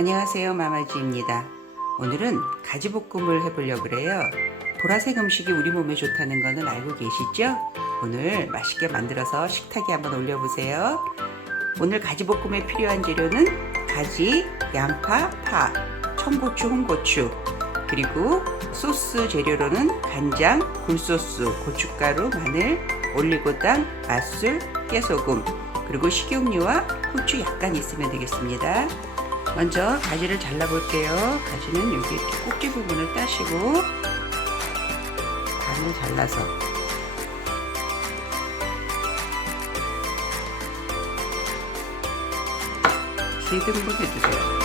안녕하세요, 마마지입니다. 오늘은 가지볶음을 해보려고 그래요. 보라색 음식이 우리 몸에 좋다는 거는 알고 계시죠? 오늘 맛있게 만들어서 식탁에 한번 올려보세요. 오늘 가지볶음에 필요한 재료는 가지, 양파, 파, 청고추, 홍고추, 그리고 소스 재료로는 간장, 굴소스, 고춧가루, 마늘, 올리고당, 맛술, 깨소금, 그리고 식용유와 후추 약간 있으면 되겠습니다. 먼저 가지를 잘라볼게요. 가지는 여기 이렇게 꼭지 부분을 따시고 반을 잘라서 길등분 해주세요.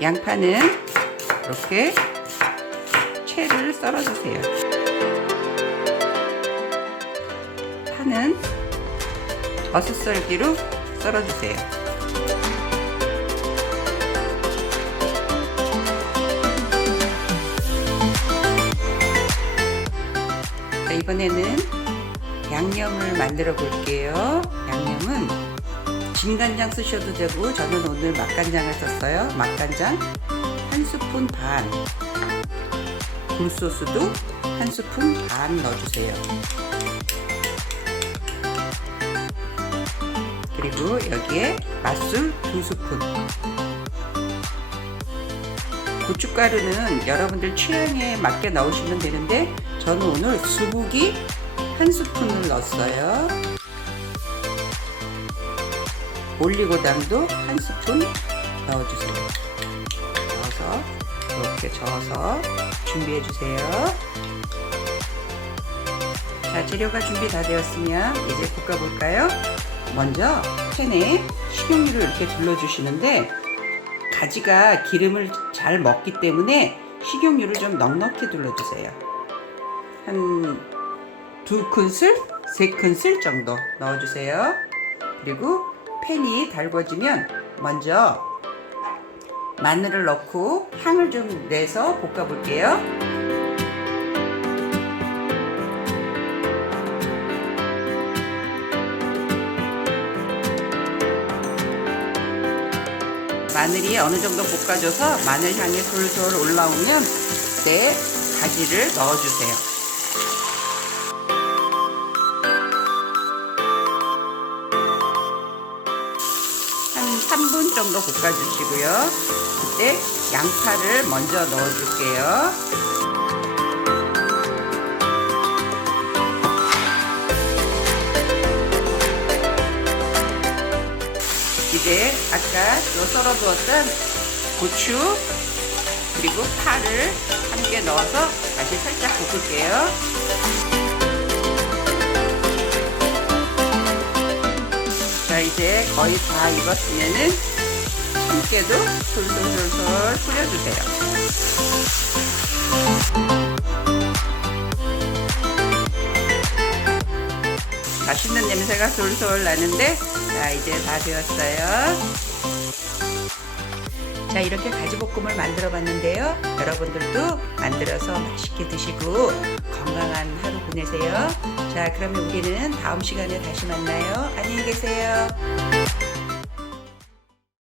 양파는 이렇게 채를 썰어주세요. 파는 어슷썰기로 썰어주세요. 자, 이번에는 양념을 만들어 볼게요. 양념은 진간장 쓰셔도 되고 저는 오늘 맛간장을 썼어요. 맛간장 1스푼 반, 굴소스도 1스푼 반 넣어주세요. 그리고 여기에 맛술 2스푼, 고춧가루는 여러분들 취향에 맞게 넣으시면 되는데 저는 오늘 수북이 1스푼을 넣었어요. 올리고당도 1스푼 넣어주세요. 넣어서 이렇게 저어서 준비해 주세요. 자, 재료가 준비 다 되었으면 이제 볶아볼까요? 먼저 팬에 식용유를 이렇게 둘러주시는데 가지가 기름을 잘 먹기 때문에 식용유를 좀 넉넉히 둘러주세요. 한 2큰술, 3큰술 정도 넣어주세요. 그리고 팬이 달궈지면 먼저 마늘을 넣고 향을 좀 내서 볶아볼게요. 마늘이 어느 정도 볶아져서 마늘 향이 솔솔 올라오면 그때 가지를 넣어주세요. 한 3분 정도 볶아주시고요. 그때 양파를 먼저 넣어줄게요. 이제 아까 썰어두었던 고추 그리고 파를 함께 넣어서 다시 살짝 볶을게요. 자, 이제 거의 다 익었으면은 참깨도 솔솔솔솔 뿌려주세요. 맛있는 냄새가 솔솔 나는데 자, 이제 다 되었어요. 자, 이렇게 가지볶음을 만들어 봤는데요. 여러분들도 만들어서 맛있게 드시고 건강한 하루 보내세요. 자, 그러면 우리는 다음 시간에 다시 만나요. 안녕히 계세요.